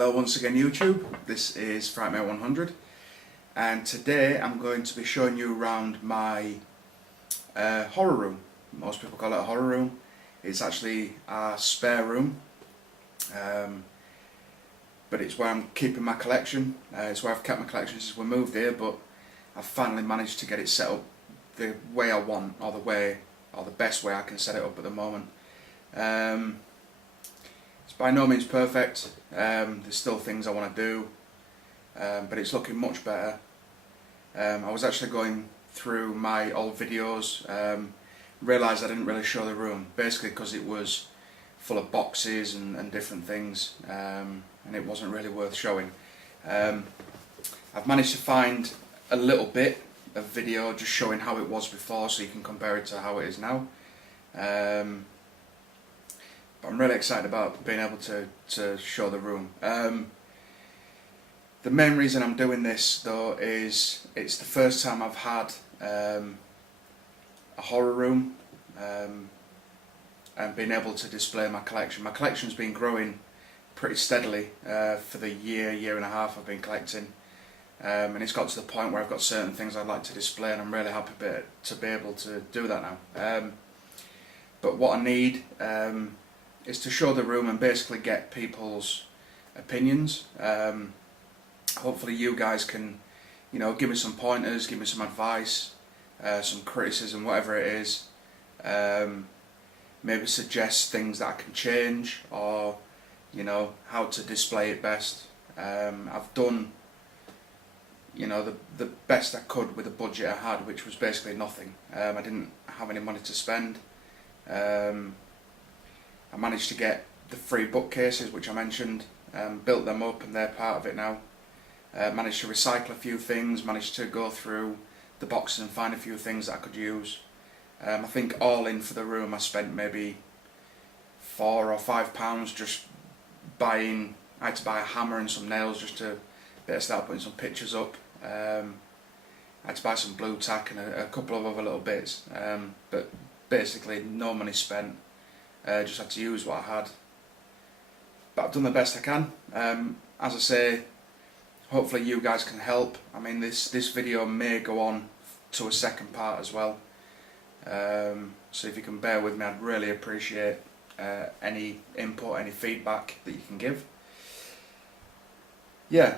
Hello once again YouTube, this is Frightmare100 and today I'm going to be showing you around my horror room. Most people call it a horror room. It's actually a spare room, but it's where I'm keeping my collection. It's where I've kept my collection since we moved here, but I've finally managed to get it set up the way I want, or the best way I can set it up at the moment. It's by no means perfect. There's still things I want to do, but it's looking much better. I was actually going through my old videos, realised I didn't really show the room, basically because it was full of boxes and different things, and it wasn't really worth showing. I've managed to find a little bit of video just showing how it was before, so you can compare it to how it is now. But I'm really excited about being able to show the room. The main reason I'm doing this though is it's the first time I've had a horror room and been able to display my collection. My collection's been growing pretty steadily for the year and a half I've been collecting, and it's got to the point where I've got certain things I'd like to display, and I'm really happy to be able to do that now. But what I need is to show the room and basically get people's opinions. Hopefully you guys can, give me some pointers, give me some advice, some criticism, whatever it is. Maybe suggest things that I can change, or how to display it best. I've done the best I could with the budget I had, which was basically nothing. I didn't have any money to spend. I managed to get the free bookcases, which I mentioned, built them up, and they're part of it now. Managed to recycle a few things, managed to go through the boxes and find a few things that I could use. I think all in for the room I spent maybe £4 or £5 just buying. I had to buy a hammer and some nails just to start putting some pictures up. I had to buy some blue tack and a couple of other little bits, but basically no money spent. Just had to use what I had, but I've done the best I can. As I say, hopefully you guys can help. I mean, this video may go on to a second part as well, so if you can bear with me, I'd really appreciate any input, any feedback that you can give. Yeah,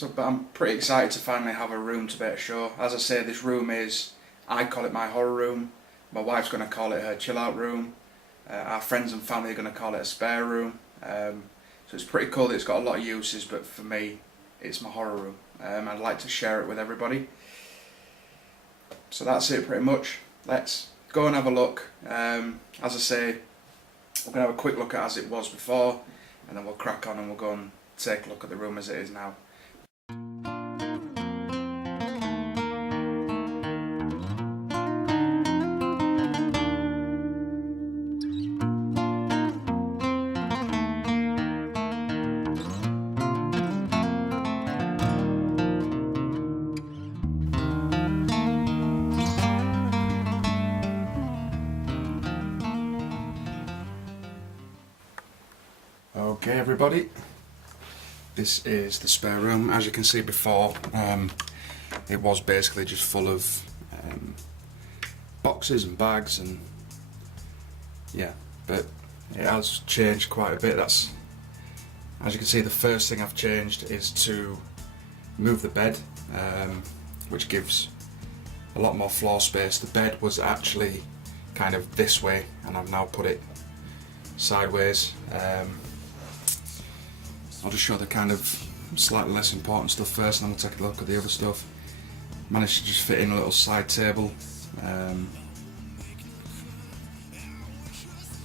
but I'm pretty excited to finally have a room to be able to show. As I say, this room I call it my horror room. My wife's going to call it her chill out room. Our friends and family are going to call it a spare room. So it's pretty cool that it's got a lot of uses, but for me it's my horror room. I'd like to share it with everybody. So that's it pretty much. Let's go and have a look. As I say, we're going to have a quick look at as it was before, and then we'll crack on and we'll go and take a look at the room as it is now. Okay everybody, this is the spare room. As you can see before, it was basically just full of boxes and bags, and yeah, but it has changed quite a bit. As you can see, the first thing I've changed is to move the bed, which gives a lot more floor space. The bed was actually kind of this way, and I've now put it sideways. I'll just show the kind of slightly less important stuff first, and then we'll take a look at the other stuff. Managed to just fit in a little side table,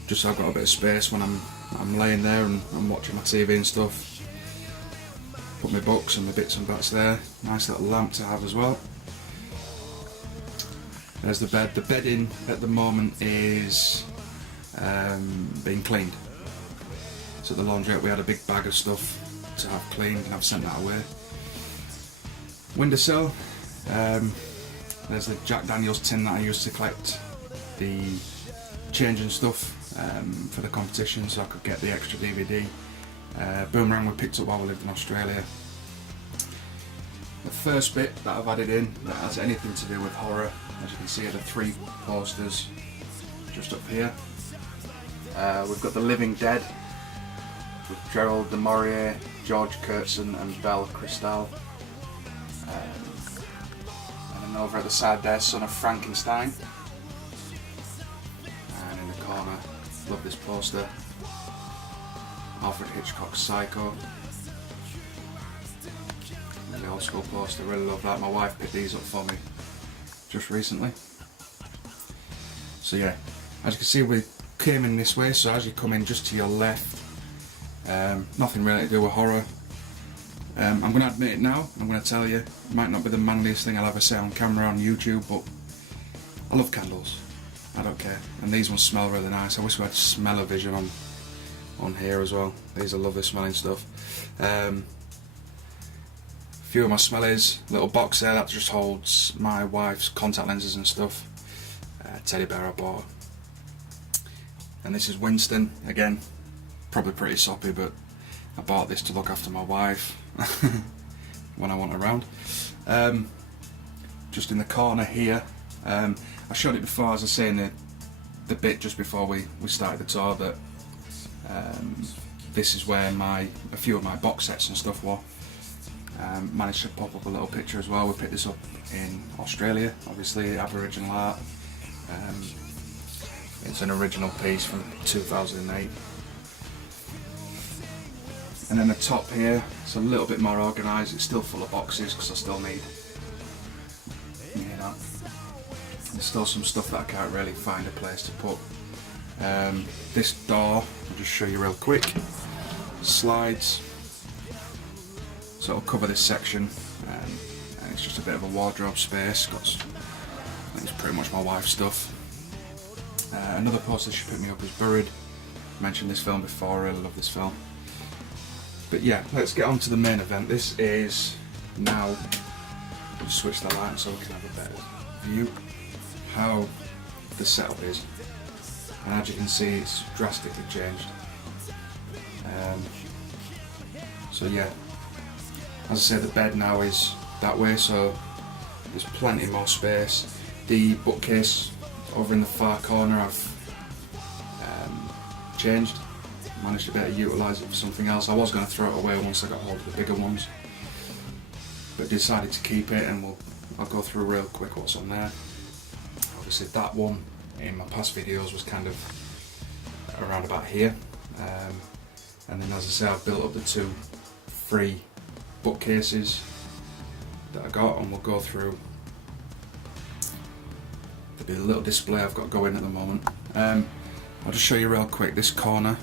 just so I've got a bit of space when I'm laying there and I'm watching my TV and stuff. Put my books and my bits and bats there. Nice little lamp to have as well. There's the bed. The bedding at the moment is being cleaned. So the laundrette, we had a big bag of stuff to have cleaned, and I've sent that away. Windowsill, there's the Jack Daniels tin that I used to collect the changing stuff for the competition, so I could get the extra DVD. Boomerang we picked up while we lived in Australia. The first bit that I've added in that has anything to do with horror, as you can see, are the 3 posters just up here. We've got The Living Dead with Gerald de Maurier, George Kurtzon and Belle Cristal. And then over at the side there, Son of Frankenstein. And in the corner, love this poster, Alfred Hitchcock's Psycho. The old school poster, really love that. My wife picked these up for me just recently. So yeah, as you can see, we came in this way, so as you come in just to your left, nothing really to do with horror. I'm going to admit it now, I'm going to tell you, it might not be the manliest thing I'll ever say on camera on YouTube, but I love candles. I don't care. And these ones smell really nice. I wish we had smell-o-vision on here as well. These are lovely smelling stuff. A few of my smellies, little box there that just holds my wife's contact lenses and stuff. Teddy bear I bought. And this is Winston, again, probably pretty soppy, but I bought this to look after my wife when I want around. Just in the corner here, I showed it before, as I say in the bit just before we started the tour, that this is where a few of my box sets and stuff were. Managed to pop up a little picture as well. We picked this up in Australia, obviously Aboriginal art. It's an original piece from 2008. And then the top here, it's a little bit more organised. It's still full of boxes because I still need that. There's still some stuff that I can't really find a place to put. This door, I'll just show you real quick, slides. So it'll cover this section, and it's just a bit of a wardrobe space. I think it's pretty much my wife's stuff. Another poster she picked me up is Buried. I mentioned this film before, I really love this film. But yeah, let's get on to the main event. This is now, we'll switch the light so we can have a better view how the setup is. And as you can see, it's drastically changed. So yeah, as I say, the bed now is that way, so there's plenty more space. The bookcase over in the far corner I've changed. Managed to better utilise it for something else. I was going to throw it away once I got hold of the bigger ones, but decided to keep it, and I'll go through real quick what's on there. Obviously that one in my past videos was kind of around about here, and then as I say, I've built up the 2 free bookcases that I got, and we'll go through. There'll be a little display I've got going at the moment. I'll just show you real quick this corner.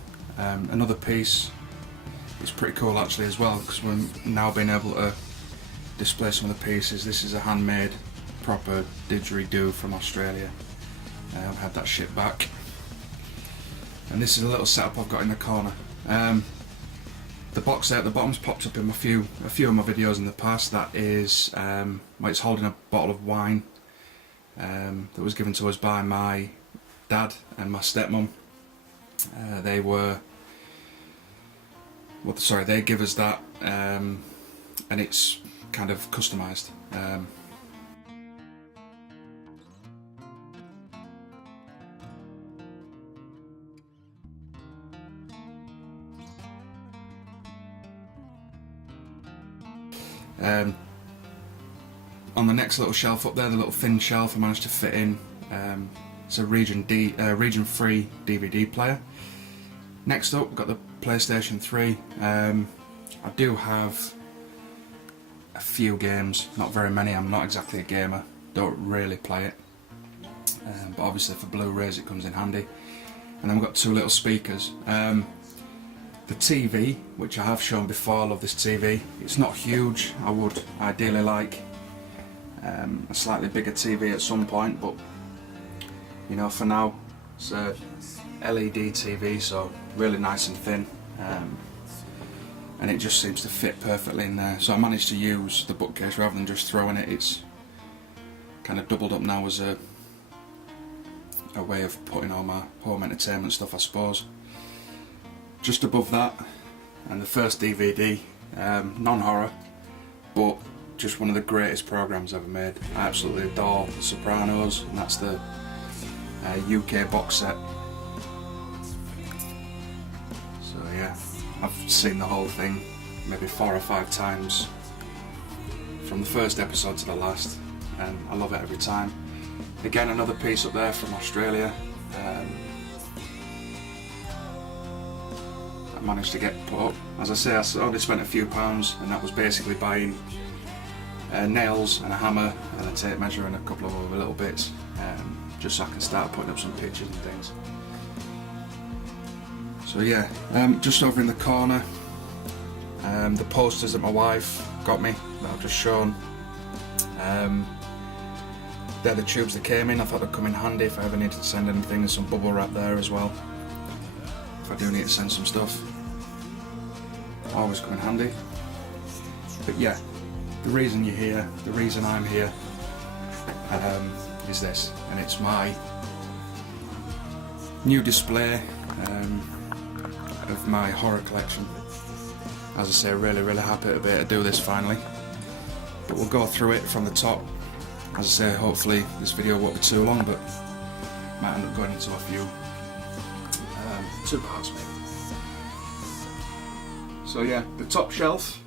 Another piece is pretty cool actually as well, because we're now being able to display some of the pieces. This is a handmade proper didgeridoo from Australia. I've had that shipped back, and this is a little setup I've got in the corner. The box there at the bottom's popped up in a few of my videos in the past. That is, well, it's holding a bottle of wine that was given to us by my dad and my stepmom. They give us that, and it's kind of customised. On the next little shelf up there, the little thin shelf, I managed to fit in. It's a region 3 DVD player. Next up, we've got the PlayStation 3. I do have a few games, not very many. I'm not exactly a gamer, don't really play it, but obviously for Blu-rays it comes in handy. And then we've got 2 little speakers. The TV, which I have shown before, I love this TV. It's not huge. I would ideally like a slightly bigger TV at some point, but you know, for now it's a LED TV, so really nice and thin, and it just seems to fit perfectly in there. So I managed to use the bookcase rather than just throwing it. It's kind of doubled up now as a way of putting all my home entertainment stuff, I suppose. Just above that, and the first DVD, non-horror, but just one of the greatest programs ever made. I absolutely adore The Sopranos, and that's the UK box set. So yeah, I've seen the whole thing maybe 4 or 5 times, from the first episode to the last, and I love it every time. Again, another piece up there from Australia. I managed to get put up. As I say, I only spent a few pounds, and that was basically buying nails and a hammer and a tape measure and a couple of other little bits, just so I can start putting up some pictures and things. So yeah, just over in the corner, the posters that my wife got me that I've just shown. They're the tubes that came in. I thought they'd come in handy if I ever needed to send anything. There's some bubble wrap there as well, if I do need to send some stuff. Always come in handy. But yeah, the reason you're here, the reason I'm here, is this, and it's my new display of my horror collection. As I say, really happy to be able to do this finally. But we'll go through it from the top. As I say, hopefully this video won't be too long, but might end up going into a few 2 parts maybe. So yeah, the top shelf